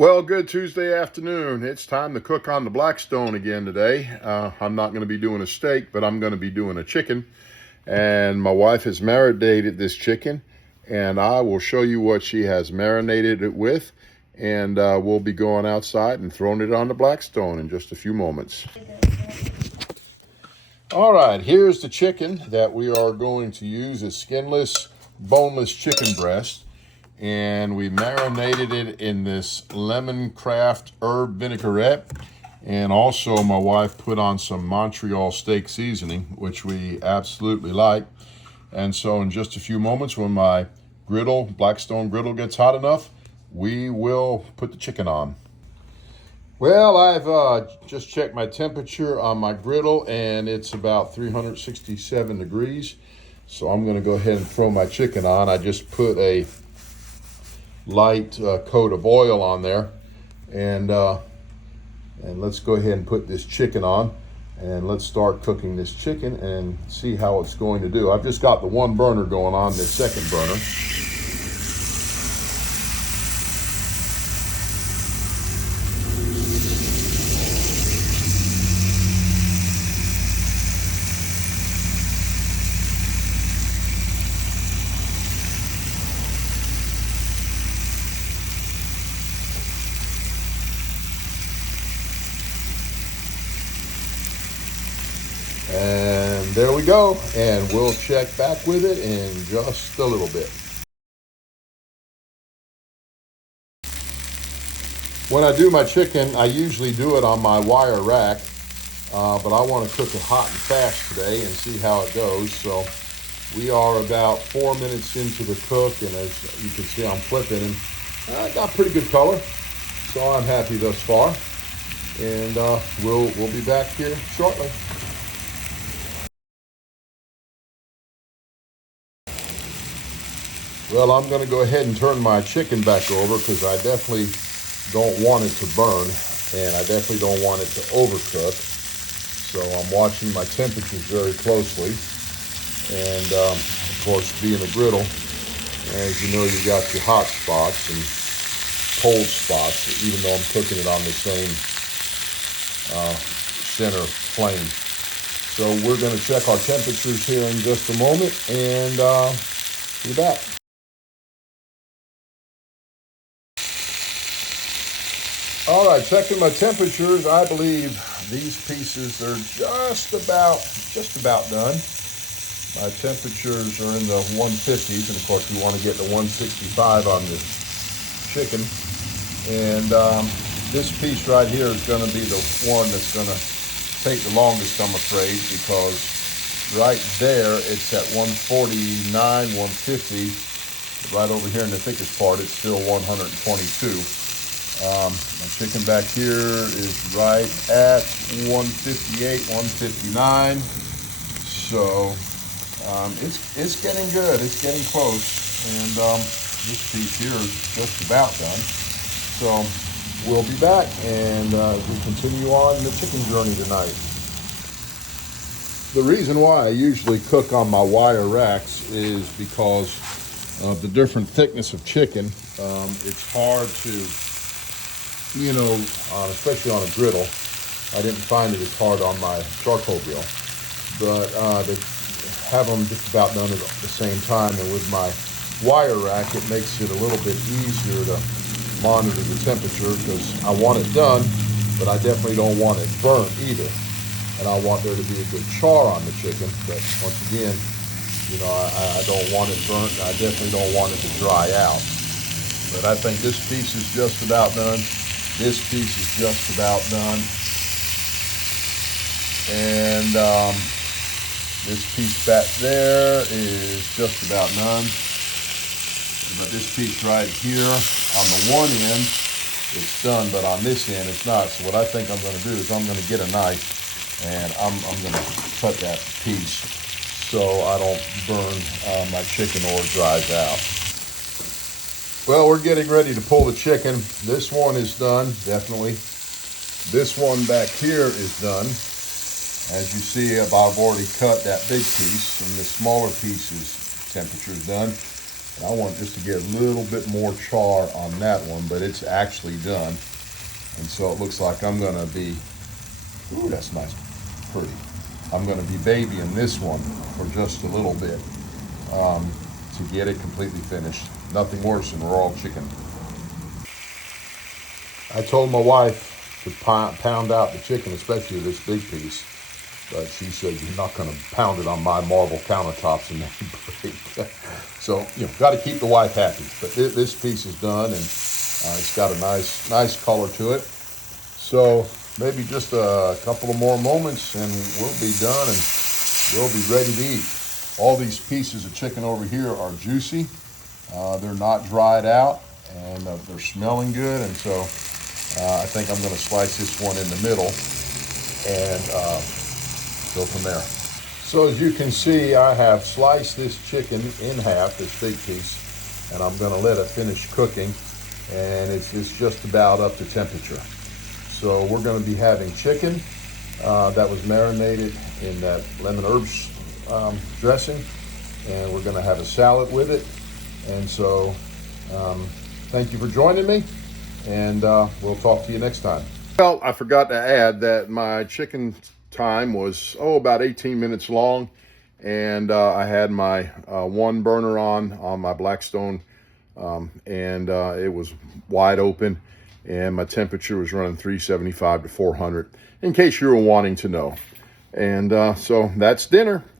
Well, good Tuesday afternoon. It's time to cook on the Blackstone again today. I'm not going to be doing a steak, but I'm going to be doing a chicken. And my wife has marinated this chicken, and I will show you what she has marinated it with. And we'll be going outside and throwing it on the Blackstone in just a few moments. All right, here's the chicken that we are going to use. A skinless, boneless chicken breast. And we marinated it in this lemon craft herb vinaigrette. And also my wife put on some Montreal steak seasoning, which we absolutely like. And so in just a few moments, when my Blackstone griddle gets hot enough, we will put the chicken on. Well, I've just checked my temperature on my griddle, and it's about 367 degrees. So I'm gonna go ahead and throw my chicken on. I just put a light coat of oil on there, and let's go ahead and put this chicken on, and let's start cooking this chicken and see how it's going to do. I've just got the one burner going on, the second burner. And there we go, and we'll check back with it in just a little bit. When I do my chicken, I usually do it on my wire rack, but I want to cook it hot and fast today and see how it goes. So we are about 4 minutes into the cook, and as you can see, I'm flipping, and I got pretty good color, so I'm happy thus far. And we'll be back here shortly. Well, I'm going to go ahead and turn my chicken back over because I definitely don't want it to burn, and I definitely don't want it to overcook. So I'm watching my temperatures very closely. And of course, being a griddle, as you know, you got your hot spots and cold spots, even though I'm cooking it on the same center flame. So we're going to check our temperatures here in just a moment, and be back. All right, checking my temperatures. I believe these pieces are just about done. My temperatures are in the 150s, and of course we want to get to 165 on the chicken. And this piece right here is going to be the one that's going to take the longest, I'm afraid, because right there it's at 149, 150. Right over here in the thickest part, it's still 122. My chicken back here is right at 158, 159. So it's getting good. It's getting close. And this piece here is just about done. So we'll be back, and we continue on the chicken journey tonight. The reason why I usually cook on my wire racks is because of the different thickness of chicken. It's hard to, especially on a griddle. I didn't find it as hard on my charcoal grill, but to have them just about done at the same time, and with my wire rack, it makes it a little bit easier to monitor the temperature, because I want it done, but I definitely don't want it burnt either. And I want there to be a good char on the chicken, but once again, I don't want it burnt, and I definitely don't want it to dry out. But I think this piece is just about done. This piece is just about done. And this piece back there is just about done. But this piece right here on the one end, it's done, but on this end, it's not. So what I think I'm going to do is I'm going to get a knife, and I'm going to cut that piece so I don't burn my chicken or it dries out. Well, we're getting ready to pull the chicken. This one is done, definitely. This one back here is done. As you see, I've already cut that big piece, and the smaller piece's temperature is done. I want just to get a little bit more char on that one, but it's actually done. And so it looks like I'm gonna be, ooh, that's nice, pretty. I'm gonna be babying this one for just a little bit to get it completely finished. Nothing worse than raw chicken. I told my wife to pound out the chicken, especially this big piece, but she said, you're not gonna pound it on my marble countertops and make it break. So, got to keep the wife happy. But this piece is done, and it's got a nice color to it. So maybe just a couple of more moments and we'll be done and we'll be ready to eat. All these pieces of chicken over here are juicy. They're not dried out, and they're smelling good. And so I think I'm going to slice this one in the middle and go from there. So as you can see, I have sliced this chicken in half, this big piece, and I'm going to let it finish cooking, and it's just about up to temperature. So we're going to be having chicken that was marinated in that lemon herbs dressing, and we're going to have a salad with it. And so thank you for joining me, and we'll talk to you next time. Well, I forgot to add that my chicken time was about 18 minutes long, and I had my one burner on my Blackstone, and it was wide open, and my temperature was running 375 to 400, in case you were wanting to know. And so that's dinner.